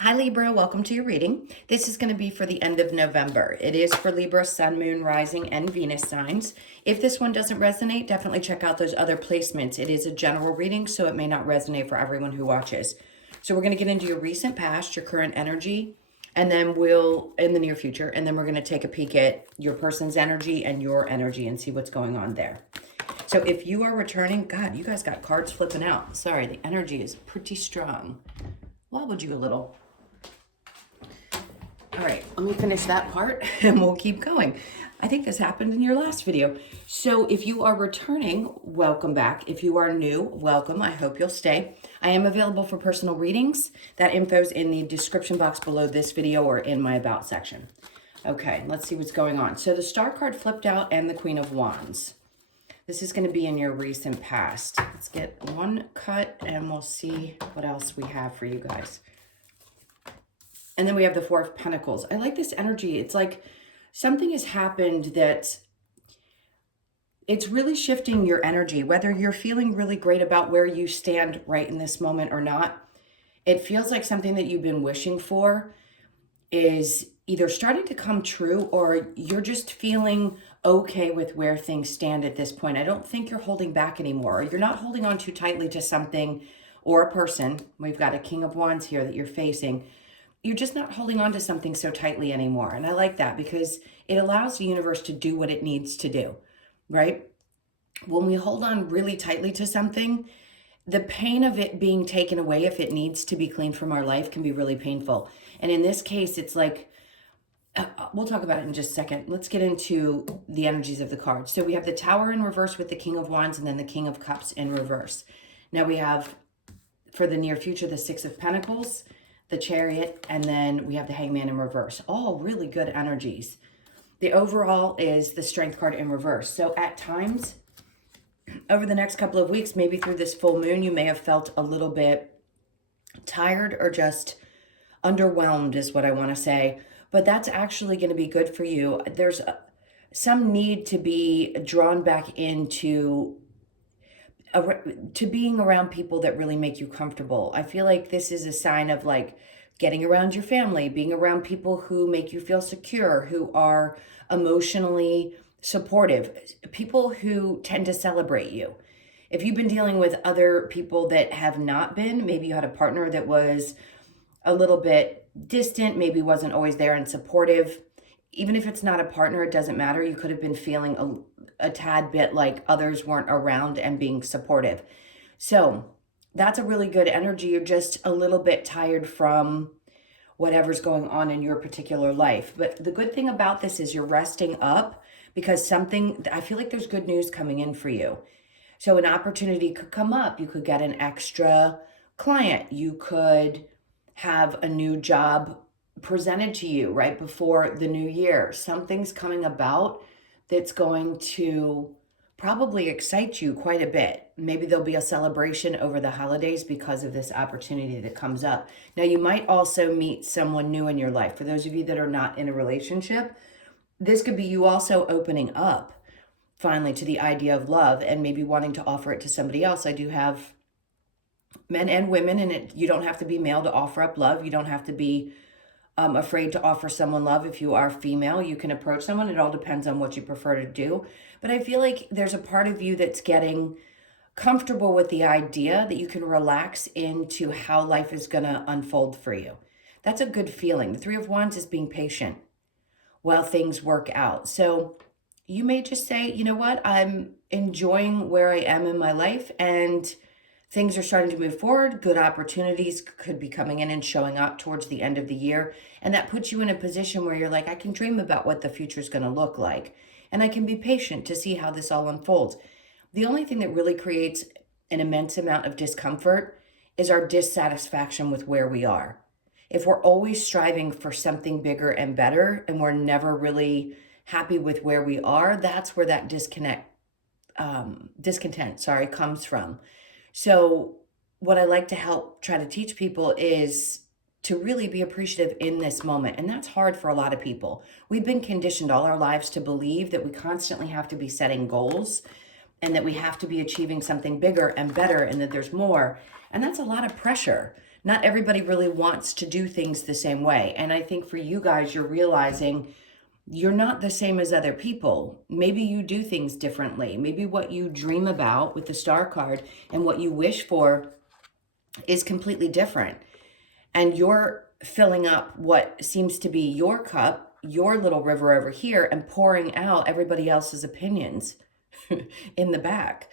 Hi Libra, welcome to your reading. This is going to be for the end of November. It is for Libra, Sun, Moon, Rising, and Venus signs. If this one doesn't resonate, definitely check out those other placements. It is a general reading, so it may not resonate for everyone who watches. So we're going to get into your recent past, your current energy, and then we'll, in the near future, and then we're going to take a peek at your person's energy and your energy and see what's going on there. So if you are returning, God, you guys got cards flipping out. Sorry, the energy is pretty strong. Wobbled you a little. All right, let me finish that part and we'll keep going. I think this happened in your last video. So if you are returning, welcome back. If you are new, welcome. I hope you'll stay. I am available for personal readings. That info's in the description box below this video or in my about section. Okay, let's see what's going on. So the Star card flipped out and the Queen of Wands. This is going to be in your recent past. Let's get one cut and we'll see what else we have for you guys. And then we have the Four of Pentacles. I like this energy. It's like something has happened that it's really shifting your energy, whether you're feeling really great about where you stand right in this moment or not. It feels like something that you've been wishing for is either starting to come true or you're just feeling okay with where things stand at this point. I don't think you're holding back anymore. You're not holding on too tightly to something or a person. We've got a King of Wands here that you're facing. You're just not holding on to something so tightly anymore. And I like that because it allows the universe to do what it needs to do, right? When we hold on really tightly to something, the pain of it being taken away, if it needs to be cleaned from our life, can be really painful. And in this case, it's like, we'll talk about it in just a second. Let's get into the energies of the cards. So we have the Tower in reverse with the King of Wands and then the King of Cups in reverse. Now we have, for the near future, the Six of Pentacles, the Chariot, and then we have the Hangman in reverse. All really good energies. The overall is the Strength card in reverse. So at times, over the next couple of weeks, maybe through this full moon, you may have felt a little bit tired or just underwhelmed is what I want to say. But that's actually going to be good for you. There's some need to be drawn back into to being around people that really make you comfortable. I feel like this is a sign of like getting around your family, being around people who make you feel secure, who are emotionally supportive, people who tend to celebrate you. If you've been dealing with other people that have not been, maybe you had a partner that was a little bit distant, maybe wasn't always there and supportive. Even if it's not a partner, it doesn't matter. You could have been feeling a tad bit like others weren't around and being supportive. So that's a really good energy. You're just a little bit tired from whatever's going on in your particular life. But the good thing about this is you're resting up because I feel like there's good news coming in for you. So an opportunity could come up. You could get an extra client. You could have a new job presented to you right before the new year. Something's coming about that's going to probably excite you quite a bit. Maybe there'll be a celebration over the holidays because of this opportunity that comes up. Now, you might also meet someone new in your life. For those of you that are not in a relationship, this could be you also opening up finally to the idea of love and maybe wanting to offer it to somebody else. I do have men and women, and you don't have to be male to offer up love. You don't have to be afraid to offer someone love. If you are female, you can approach someone. It all depends on what you prefer to do. But I feel like there's a part of you that's getting comfortable with the idea that you can relax into how life is going to unfold for you. That's a good feeling. The Three of Wands is being patient while things work out. So you may just say, you know what, I'm enjoying where I am in my life and things are starting to move forward. Good opportunities could be coming in and showing up towards the end of the year. And that puts you in a position where you're like, I can dream about what the future is going to look like. And I can be patient to see how this all unfolds. The only thing that really creates an immense amount of discomfort is our dissatisfaction with where we are. If we're always striving for something bigger and better, and we're never really happy with where we are, that's where that discontent comes from. So what I like to help try to teach people is to really be appreciative in this moment. And that's hard for a lot of people. We've been conditioned all our lives to believe that we constantly have to be setting goals and that we have to be achieving something bigger and better and that there's more. And that's a lot of pressure. not everybody really wants to do things the same way. And I think for you guys, you're realizing you're not the same as other people. Maybe you do things differently. Maybe what you dream about with the star card and what you wish for is completely different. And you're filling up what seems to be your cup, your little river over here, and pouring out everybody else's opinions in the back.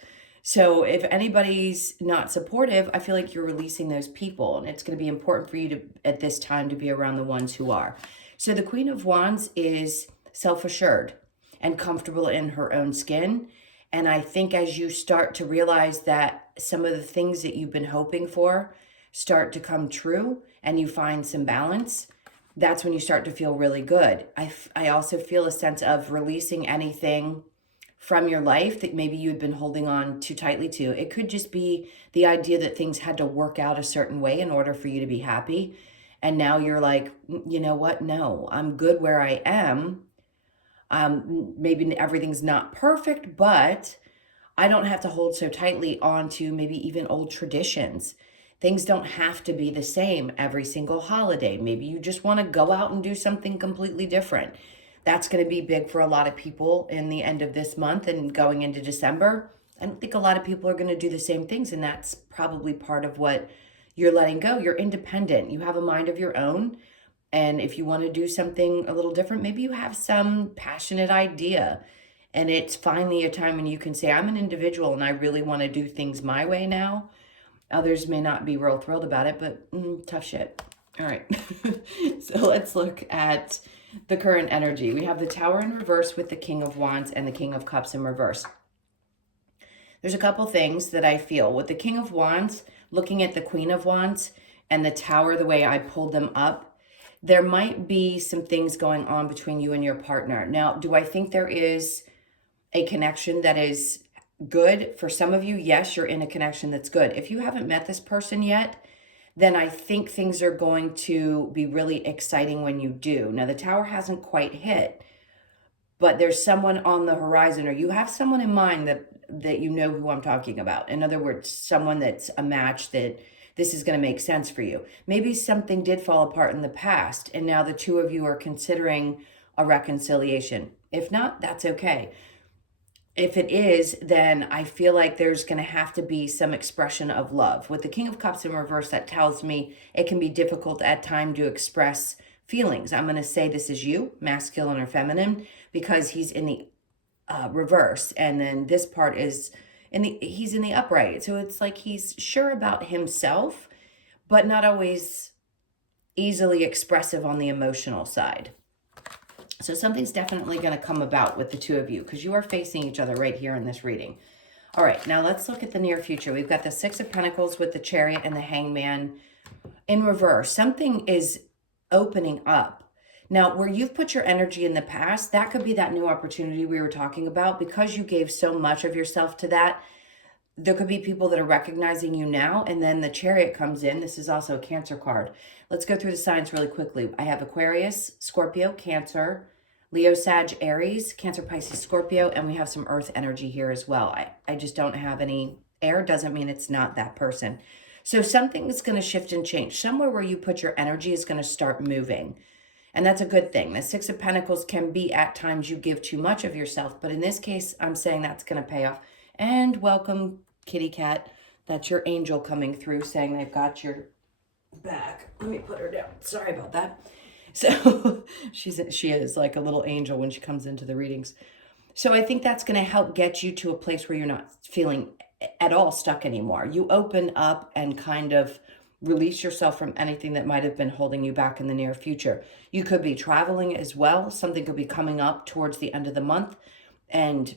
So if anybody's not supportive, I feel like you're releasing those people, and it's going to be important for you to, at this time, to be around the ones who are. So the Queen of Wands is self-assured and comfortable in her own skin. And I think as you start to realize that some of the things that you've been hoping for start to come true and you find some balance, that's when you start to feel really good. I also feel a sense of releasing anything from your life that maybe you had been holding on too tightly to. It could just be the idea that things had to work out a certain way in order for you to be happy. And now you're like, you know what? No, I'm good where I am. Maybe everything's not perfect, but I don't have to hold so tightly on to maybe even old traditions. Things don't have to be the same every single holiday. Maybe you just want to go out and do something completely different. That's going to be big for a lot of people in the end of this month and going into December. I don't think a lot of people are going to do the same things, and that's probably part of what you're letting go. You're independent. You have a mind of your own. And if you want to do something a little different, maybe you have some passionate idea. And it's finally a time when you can say, I'm an individual and I really want to do things my way now. Others may not be real thrilled about it, but tough shit. All right. So let's look at the current energy. We have the Tower in reverse with the King of Wands and the King of Cups in reverse. There's a couple things that I feel. With the King of Wands, looking at the Queen of Wands and the Tower, the way I pulled them up, there might be some things going on between you and your partner. Now, do I think there is a connection that is good? For some of you, yes, you're in a connection that's good. If you haven't met this person yet, then I think things are going to be really exciting when you do. Now, the Tower hasn't quite hit, but there's someone on the horizon, or you have someone in mind that you know who I'm talking about. In other words, someone that's a match that this is going to make sense for you. Maybe something did fall apart in the past, and now the two of you are considering a reconciliation. If not, that's okay. If it is, then I feel like there's going to have to be some expression of love. With the King of Cups in reverse, that tells me it can be difficult at times to express feelings. I'm going to say this is you, masculine or feminine, because he's in the reverse. And then this part is he's in the upright. So it's like he's sure about himself, but not always easily expressive on the emotional side. So something's definitely going to come about with the two of you because you are facing each other right here in this reading. All right, now let's look at the near future. We've got the Six of Pentacles with the Chariot and the Hangman in reverse. Something is opening up. Now, where you've put your energy in the past, that could be that new opportunity we were talking about. Because you gave so much of yourself to that, there could be people that are recognizing you now, and then the Chariot comes in. This is also a Cancer card. Let's go through the signs really quickly. I have Aquarius, Scorpio, Cancer, Leo, Sag, Aries, Cancer, Pisces, Scorpio, and we have some earth energy here as well. I just don't have any air. Doesn't mean it's not that person. So something is going to shift and change. Somewhere where you put your energy is going to start moving. And that's a good thing. The Six of Pentacles can be at times you give too much of yourself. But in this case, I'm saying that's going to pay off. And welcome, kitty cat. That's your angel coming through saying they've got your back. Let me put her down. Sorry about that. So she is like a little angel when she comes into the readings. So I think that's going to help get you to a place where you're not feeling at all stuck anymore. You open up and kind of release yourself from anything that might have been holding you back in the near future. You could be traveling as well. Something could be coming up towards the end of the month, and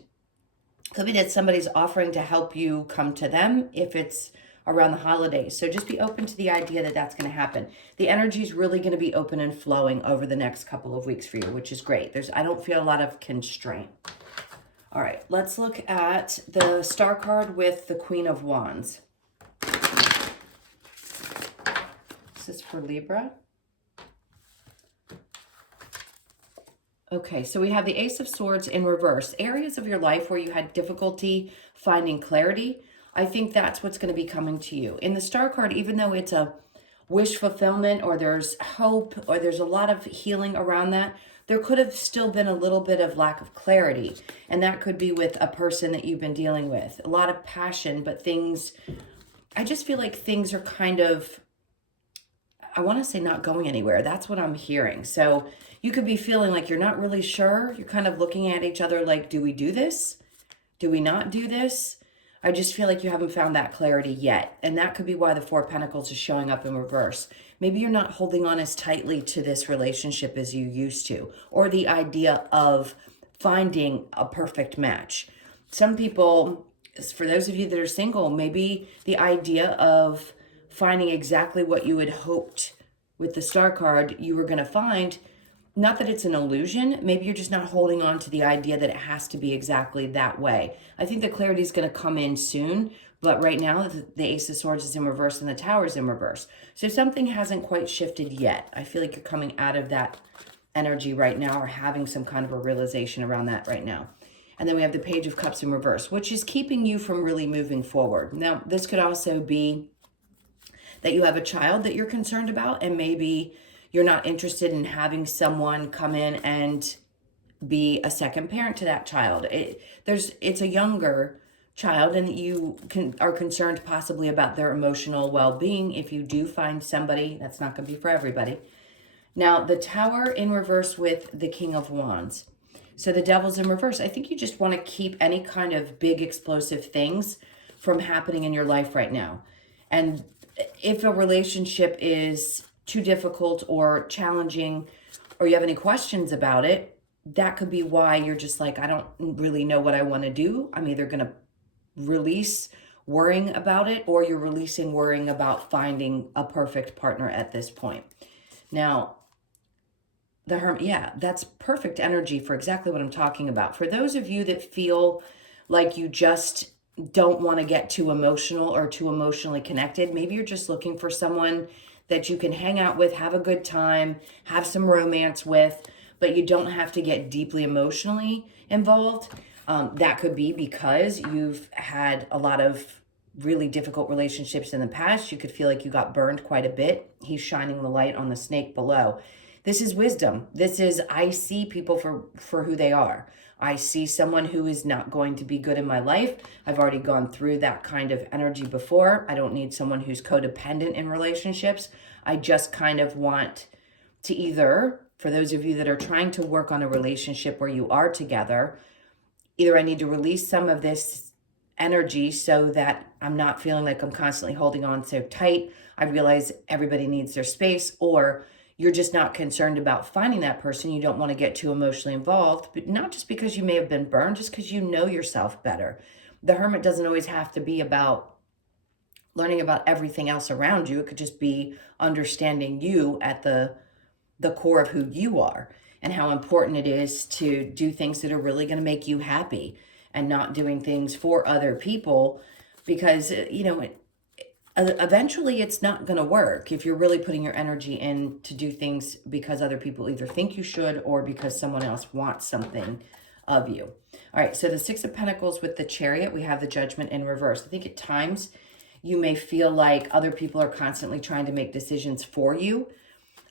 could be that somebody's offering to help you come to them if it's around the holidays. So just be open to the idea that that's going to happen. The energy is really going to be open and flowing over the next couple of weeks for you, which is great. I don't feel a lot of constraint. All right, let's look at the star card with the Queen of Wands. This is for Libra. Okay, so we have the Ace of Swords in reverse. Areas of your life where you had difficulty finding clarity, I think that's what's going to be coming to you. In the star card, even though it's a wish fulfillment, or there's hope, or there's a lot of healing around that. There could have still been a little bit of lack of clarity, and that could be with a person that you've been dealing with. A lot of passion, but things, I just feel like things are kind of, I want to say not going anywhere. That's what I'm hearing. So you could be feeling like you're not really sure. You're kind of looking at each other like, do we do this? Do we not do this? I just feel like you haven't found that clarity yet. And that could be why the Four of Pentacles is showing up in reverse. Maybe you're not holding on as tightly to this relationship as you used to, or the idea of finding a perfect match. Some people, for those of you that are single, maybe the idea of finding exactly what you had hoped with the Star card you were going to find, not that it's an illusion, maybe you're just not holding on to the idea that it has to be exactly that way. I think the clarity is going to come in soon, but right now the Ace of Swords is in reverse and the Tower is in reverse. So something hasn't quite shifted yet. I feel like you're coming out of that energy right now, or having some kind of a realization around that right now. And then we have the Page of Cups in reverse, which is keeping you from really moving forward. Now, this could also be that you have a child that you're concerned about, and maybe you're not interested in having someone come in and be a second parent to that child. It's a younger child, and you are concerned possibly about their emotional well-being. If you do find somebody, that's not going to be for everybody. Now, the Tower in reverse with the King of Wands. So the Devil's in reverse. I think you just want to keep any kind of big explosive things from happening in your life right now. And if a relationship is too difficult or challenging, or you have any questions about it, that could be why you're just like, I don't really know what I want to do. I'm either going to release worrying about it, or you're releasing worrying about finding a perfect partner at this point. Now, the Hermit, yeah, that's perfect energy for exactly what I'm talking about. For those of you that feel like you just don't want to get too emotional or too emotionally connected, maybe you're just looking for someone that you can hang out with, have a good time, have some romance with, but you don't have to get deeply emotionally involved. That could be because you've had a lot of really difficult relationships in the past. You could feel like you got burned quite a bit. He's shining the light on the snake below. This is wisdom. This is, I see people for who they are. I see someone who is not going to be good in my life. I've already gone through that kind of energy before. I don't need someone who's codependent in relationships. I just kind of want to either, for those of you that are trying to work on a relationship where you are together, either I need to release some of this energy so that I'm not feeling like I'm constantly holding on so tight. I realize everybody needs their space, or you're just not concerned about finding that person. You don't want to get too emotionally involved, but not just because you may have been burned, just because you know yourself better. The Hermit doesn't always have to be about learning about everything else around you. It could just be understanding you at the core of who you are, and how important it is to do things that are really going to make you happy, and not doing things for other people because, eventually it's not going to work if you're really putting your energy in to do things because other people either think you should, or because someone else wants something of you. All right, so the Six of Pentacles with the Chariot, we have the Judgment in reverse. I think at times you may feel like other people are constantly trying to make decisions for you.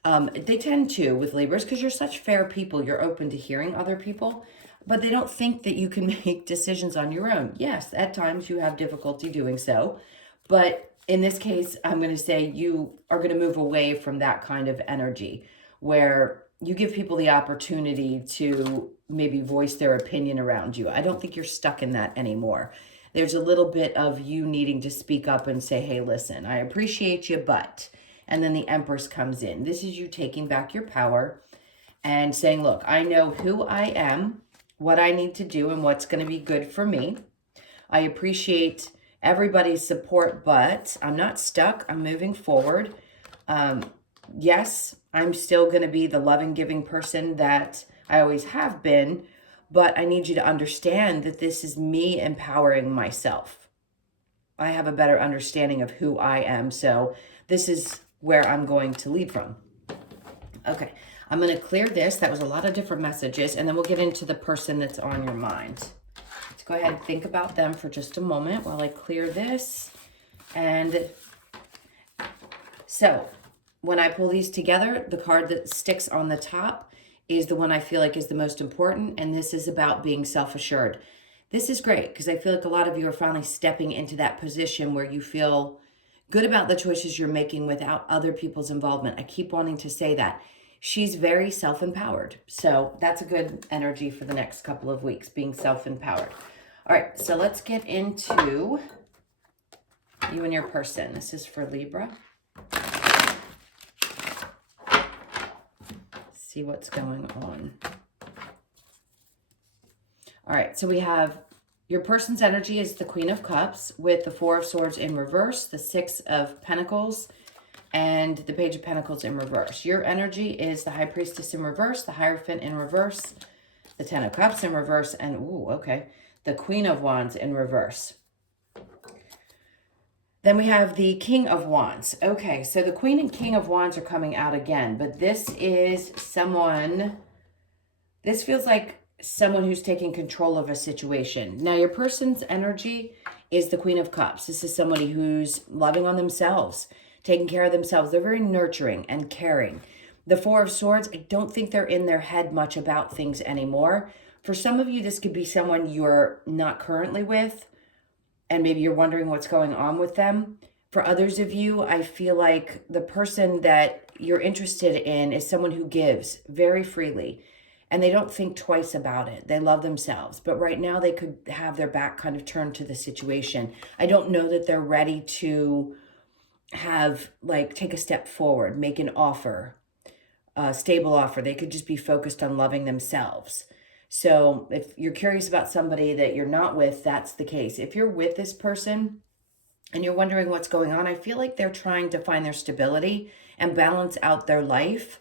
They tend to with Libras, because you're such fair people. You're open to hearing other people, but they don't think that you can make decisions on your own. Yes, at times you have difficulty doing so, but in this case, I'm going to say you are going to move away from that kind of energy where you give people the opportunity to maybe voice their opinion around you. I don't think you're stuck in that anymore. There's a little bit of you needing to speak up and say, hey, listen, I appreciate you, but, and then the Empress comes in. This is you taking back your power and saying, look, I know who I am, what I need to do, and what's going to be good for me. I appreciate everybody's support, but I'm not stuck. I'm moving forward. Yes, I'm still going to be the loving, giving person that I always have been, but I need you to understand that this is me empowering myself. I have a better understanding of who I am, so this is where I'm going to lead from. Okay, I'm going to clear this. That was a lot of different messages, and then we'll get into the person that's on your mind. Go ahead and think about them for just a moment while I clear this. And so when I pull these together, the card that sticks on the top is the one I feel like is the most important, and this is about being self-assured. This is great because I feel like a lot of you are finally stepping into that position where you feel good about the choices you're making without other people's involvement. I keep wanting to say that. She's very self-empowered. So that's a good energy for the next couple of weeks, being self-empowered. All right, so let's get into you and your person. This is for Libra. See what's going on. All right, so we have your person's energy is the Queen of Cups with the Four of Swords in reverse, the Six of Pentacles, and the Page of Pentacles in reverse. Your energy is the High Priestess in reverse, the Hierophant in reverse, the Ten of Cups in reverse, and, ooh, okay, the Queen of Wands in reverse. Then we have the King of Wands. Okay, so the Queen and King of Wands are coming out again, but this is someone, this feels like someone who's taking control of a situation. Now, your person's energy is the Queen of Cups. This is somebody who's loving on themselves, taking care of themselves. They're very nurturing and caring. The Four of Swords, I don't think they're in their head much about things anymore. For some of you, this could be someone you're not currently with, and maybe you're wondering what's going on with them. For others of you, I feel like the person that you're interested in is someone who gives very freely, and they don't think twice about it. They love themselves. But right now they could have their back kind of turned to the situation. I don't know that they're ready to have, like, take a step forward, make an offer, a stable offer. They could just be focused on loving themselves. So if you're curious about somebody that you're not with, that's the case. If you're with this person and you're wondering what's going on, I feel like they're trying to find their stability and balance out their life.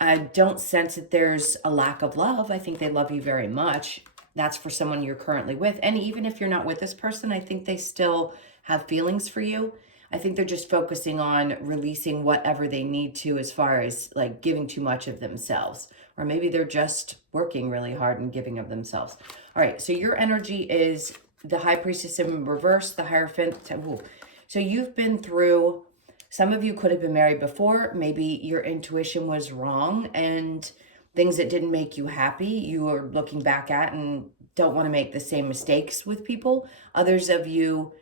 I don't sense that there's a lack of love. I think they love you very much. That's for someone you're currently with. And even if you're not with this person, I think they still have feelings for you. I think they're just focusing on releasing whatever they need to as far as like giving too much of themselves. Or maybe they're just working really hard and giving of themselves. All right, so your energy is the High Priestess in reverse, the Hierophant. Ooh. So you've been through, some of you could have been married before. Maybe your intuition was wrong and things that didn't make you happy, you are looking back at and don't want to make the same mistakes with people. Others of you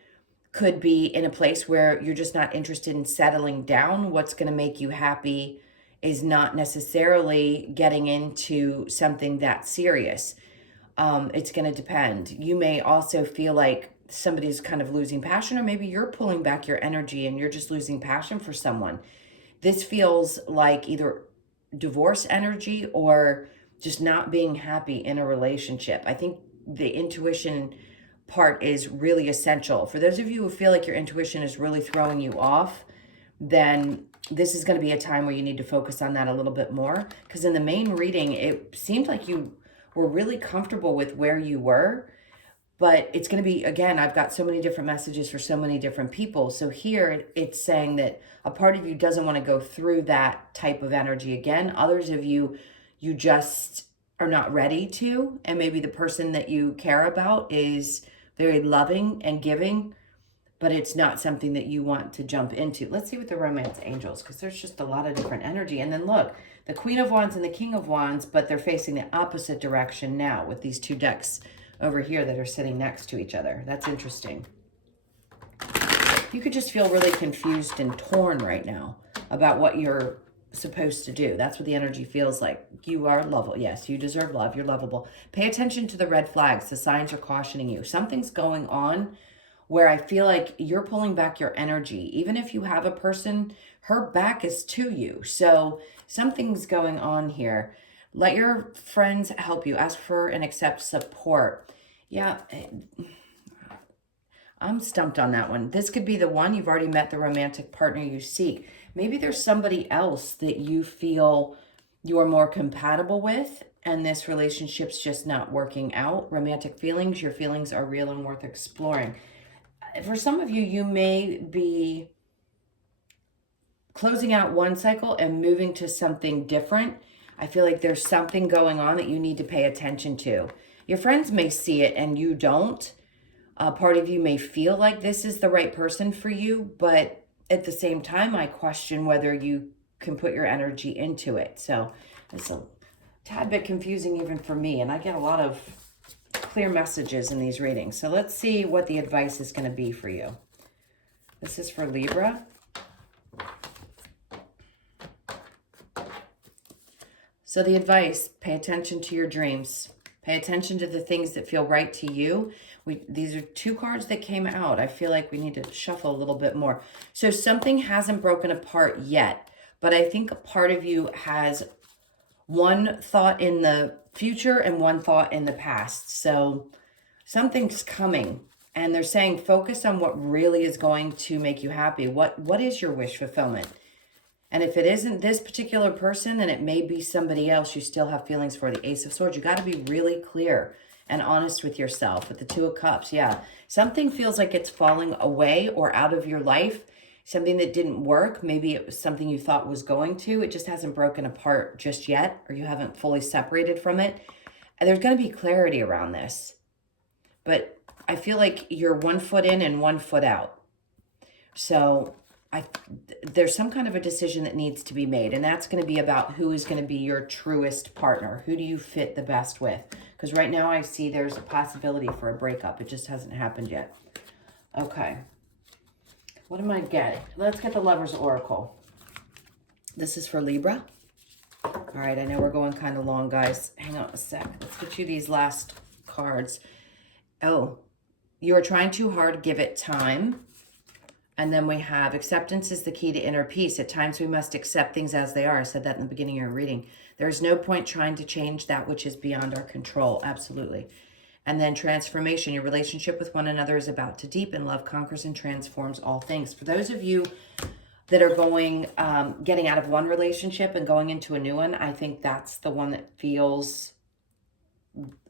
could be in a place where you're just not interested in settling down. What's going to make you happy is not necessarily getting into something that serious. It's going to depend. You may also feel like somebody's kind of losing passion, or maybe you're pulling back your energy and you're just losing passion for someone. This feels like either divorce energy or just not being happy in a relationship. I think the intuition part is really essential. For those of you who feel like your intuition is really throwing you off, then this is going to be a time where you need to focus on that a little bit more. Because in the main reading, it seemed like you were really comfortable with where you were. But it's going to be, again, I've got so many different messages for so many different people. So here it's saying that a part of you doesn't want to go through that type of energy again. Others of you, you just are not ready to. And maybe the person that you care about is very loving and giving, but it's not something that you want to jump into. Let's see what the romance angels, because there's just a lot of different energy. And then look, the Queen of Wands and the King of Wands, but they're facing the opposite direction now with these two decks over here that are sitting next to each other. That's interesting. You could just feel really confused and torn right now about what you're supposed to do. That's what the energy feels like. You are lovable. Yes, you deserve love. You're lovable. Pay attention to the red flags. The signs are cautioning you. Something's going on where I feel like you're pulling back your energy. Even if you have a person, her back is to you. So something's going on here. Let your friends help you. Ask for and accept support. Yeah, I'm stumped on that one. This could be the one. You've already met the romantic partner you seek. Maybe there's somebody else that you feel you're more compatible with, and this relationship's just not working out. Romantic feelings, your feelings are real and worth exploring. For some of you, you may be closing out one cycle and moving to something different. I feel like there's something going on that you need to pay attention to. Your friends may see it and you don't. Part of you may feel like this is the right person for you, but at the same time, I question whether you can put your energy into it. So it's a tad bit confusing even for me, and I get a lot of clear messages in these readings. So let's see what the advice is going to be for you. This is for Libra. So the advice, pay attention to your dreams. Pay attention to the things that feel right to you. These are two cards that came out. I feel like we need to shuffle a little bit more. So something hasn't broken apart yet, but I think a part of you has one thought in the future and one thought in the past. So something's coming, and they're saying focus on what really is going to make you happy. What is your wish fulfillment? And if it isn't this particular person, then it may be somebody else you still have feelings for. The Ace of Swords. You got to be really clear and honest with yourself. With the Two of Cups, yeah. Something feels like it's falling away or out of your life. Something that didn't work. Maybe it was something you thought was going to. It just hasn't broken apart just yet, or you haven't fully separated from it. And there's going to be clarity around this. But I feel like you're 1 foot in and 1 foot out. So there's some kind of a decision that needs to be made, and that's going to be about who is going to be your truest partner. Who do you fit the best with? Because right now I see there's a possibility for a breakup. It just hasn't happened yet. Okay. What am I getting? Let's get the Lover's Oracle. This is for Libra. All right, I know we're going kind of long, guys. Hang on a sec. Let's get you these last cards. Oh, you are trying too hard. Give it time. And then we have acceptance is the key to inner peace. At times we must accept things as they are. I said that in the beginning of your reading. There is no point trying to change that which is beyond our control. Absolutely. And then transformation. Your relationship with one another is about to deepen. Love conquers and transforms all things. For those of you that are going, getting out of one relationship and going into a new one, I think that's the one that feels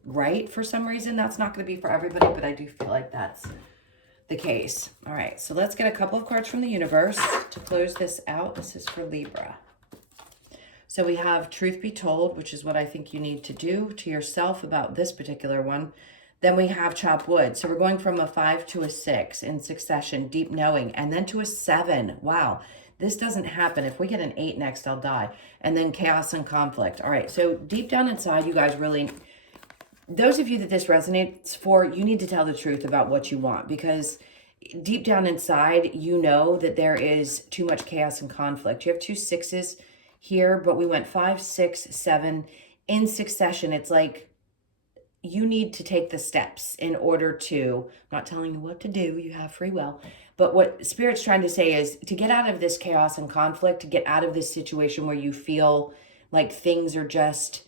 right for some reason. That's not going to be for everybody, but I do feel like that's the case. All right, so let's get a couple of cards from the universe to close this out. This is for Libra. So we have truth be told, which is what I think you need to do to yourself about this particular one. Then we have chop wood. So we're going from a 5 to a 6 in succession, deep knowing, and then to a 7. Wow, this doesn't happen. If we get an 8 next, I'll die. And then chaos and conflict. All right, so deep down inside, you guys really... Those of you that this resonates for, you need to tell the truth about what you want, because deep down inside, you know that there is too much chaos and conflict. You have 2 6s here, but we went 5, 6, 7 in succession. It's like you need to take the steps in order to, I'm not telling you what to do, you have free will, but what Spirit's trying to say is to get out of this chaos and conflict, to get out of this situation where you feel like things are just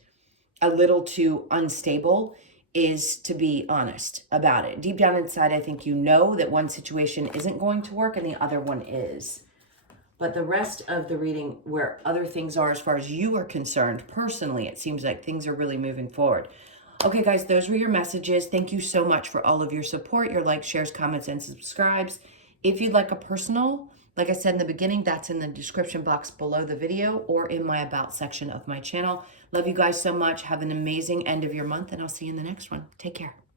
a little too unstable, is to be honest about it. Deep down inside, I think you know that one situation isn't going to work and the other one is. But the rest of the reading, where other things are as far as you are concerned, personally, it seems like things are really moving forward. Okay, guys, those were your messages. Thank you so much for all of your support, your likes, shares, comments, and subscribes. If you'd like a personal, like I said in the beginning, that's in the description box below the video or in my about section of my channel. Love you guys so much. Have an amazing end of your month, and I'll see you in the next one. Take care.